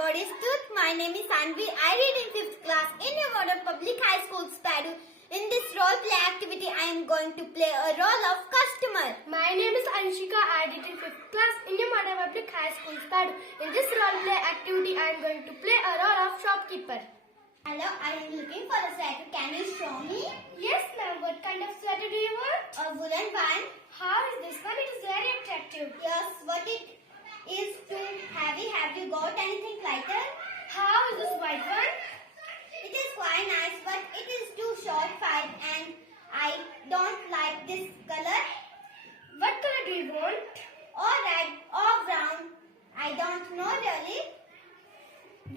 God is truth. My name is Anvi. I read in 5th class in your model public high school, Spadu. In this role play activity, I am going to play a role of customer. My name is Anshika. I read in 5th class in your model public high school, Spadu. In this role play activity, I am going to play a role of shopkeeper. Hello, I am looking for a sweater. Can you show me? Yes, ma'am. What kind of sweater do you want? A woolen one. How is this one? It is very attractive. Yes, but it is too heavy. Have you got anything lighter? How is this white one? It is quite nice, but it is too short fine and I don't like this color. What color do you want? Or red or brown. I don't know really.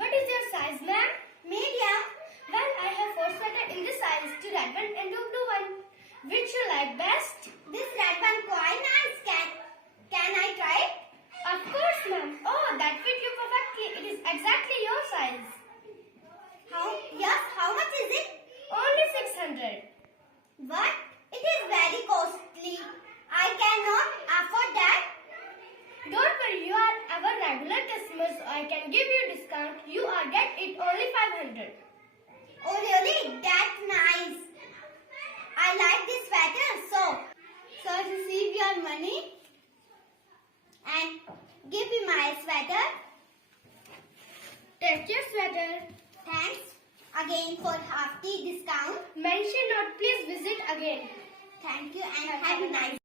What is your size, ma'am? Medium. Well, I have 4 sweaters in this size, 2 red one and 2 blue one. Which you like best? This red one quite nice. Can I try it? Of course, ma'am. Oh, that fit you perfectly. It is exactly your size. How much is it? Only 600. What? It is very costly. I cannot afford that. Don't worry, you are our regular customer, so I can give you a discount. You are get it only 500. Oh really? That's nice. I like this sweater. So receive your money and give me my sweater. Take your sweater. Thanks again for half the discount. Mention not, please visit again. Thank you and have a nice